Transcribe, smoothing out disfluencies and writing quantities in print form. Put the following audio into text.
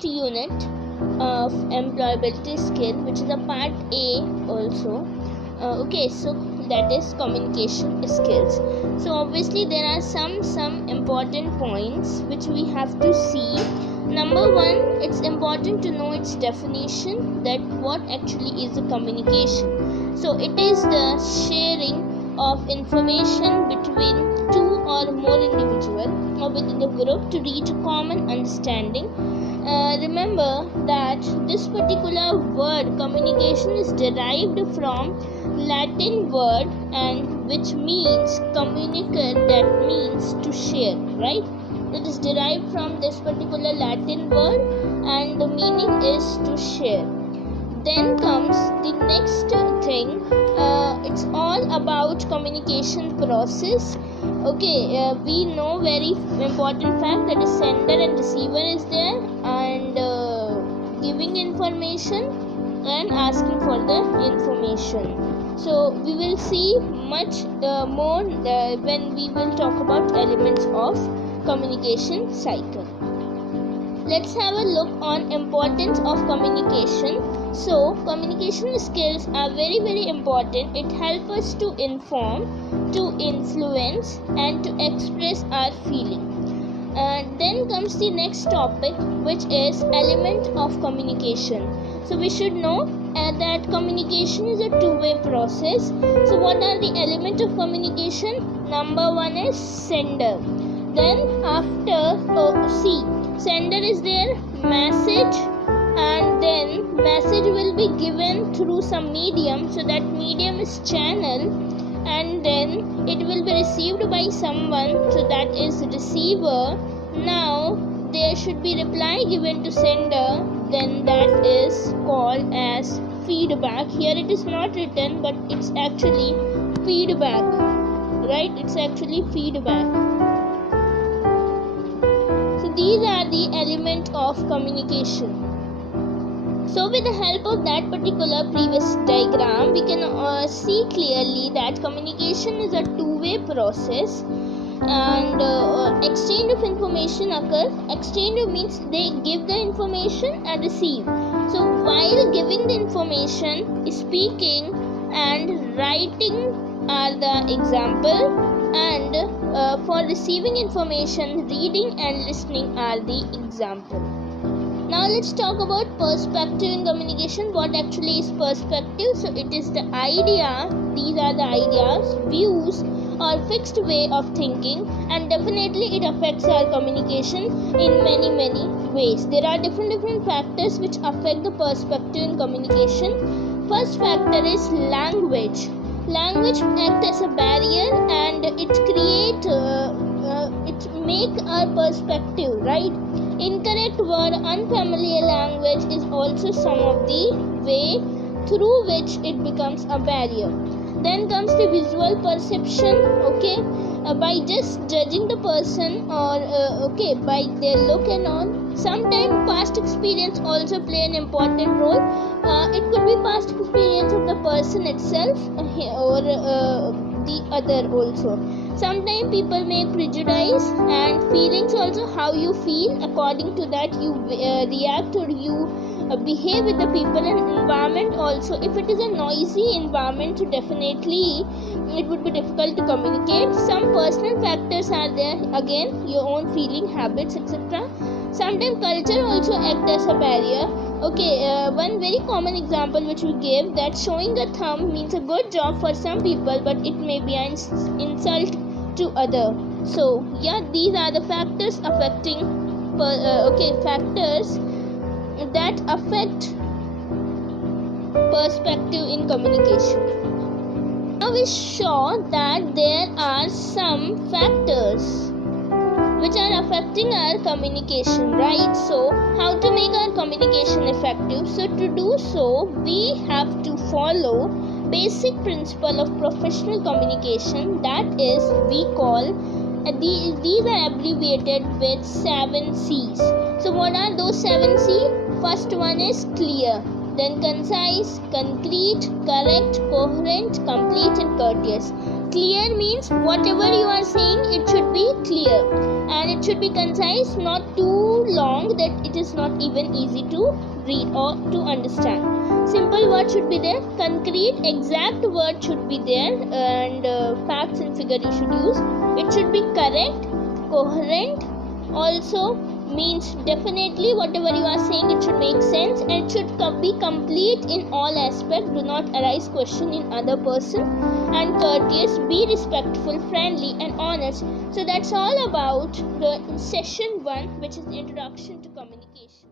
next unit of employability skill, which is a part A also. So that is communication skills. So obviously there are some important points which we have to see. Number one, it's important to know its definition, that what actually is a communication. So it is the sharing of information between two or more individuals or within the group to reach a common understanding. Remember that this particular word communication is derived from Latin word and which means communicare, that means to share, right? It is derived from this particular Latin word and the meaning is to share. Then comes the next thing. It's all about communication process. We know very important fact that the sender and receiver is there, and giving information and asking for the information. So we will see much more when we will talk about elements of communication cycle. Let's have a look on importance of communication. So communication skills are very important. It helps us to inform, to influence and to express our feeling. Then comes the next topic, which is element of communication. So we should know that communication is a two-way process. So what are the elements of communication? Number one is sender. Then after sender is there, message, and then message will be given through some medium. So that medium is channel, and then it will be received by someone. So that is receiver. Now there should be reply given to sender. Then that is called as feedback. Here it is not written, but it's actually feedback, right? It's actually feedback. These are the elements of communication. So with the help of that particular previous diagram, we can see clearly that communication is a two-way process, and exchange of information occurs. Exchange means they give the information and receive. So while giving the information, speaking and writing are the example, and for receiving information, reading and listening are the example. Now let's talk about perspective in communication. What actually is perspective? So it is the idea, these are the ideas, views or fixed way of thinking, and definitely it affects our communication in many ways. There are different factors which affect the perspective in communication. First factor is language. Language acts as a barrier and it make our perspective, right? Incorrect word, unfamiliar language is also some of the way through which it becomes a barrier. Then comes the visual perception. By just judging the person or by their look and all. Sometimes past experience also play an important role. It could be past experience of the person itself or the other also. Sometimes people make prejudice, and feelings also, how you feel, according to that you react or you behave with the people. And environment also, if it is a noisy environment, definitely it would be difficult to communicate. Some personal factors are there, again your own feeling, habits, etc. Sometimes culture also acts as a barrier. One very common example which we gave, that showing a thumb means a good job for some people, but it may be an insult to other. So yeah, these are the factors affecting factors that affect perspective in communication. Now we show that there are some factors which are affecting our communication, right? So how to make our communication effective? So to do so, we have to follow basic principle of professional communication, that is we call these are abbreviated with 7 C's. So what are those 7 C's? First one is clear, then concise, concrete, correct, coherent, complete and courteous. Clear means whatever you are saying, it should be clear, and it should be concise, not too long that it is not even easy to read or to understand. Simple words should be there, concrete exact word should be there, and facts and figure you should use. It should be correct, coherent, also means definitely whatever you are saying it should make sense, and it should be complete in all aspects. Do not arise question in other person, and courteous, be respectful, friendly and honest. So that's all about the session 1, which is introduction to communication.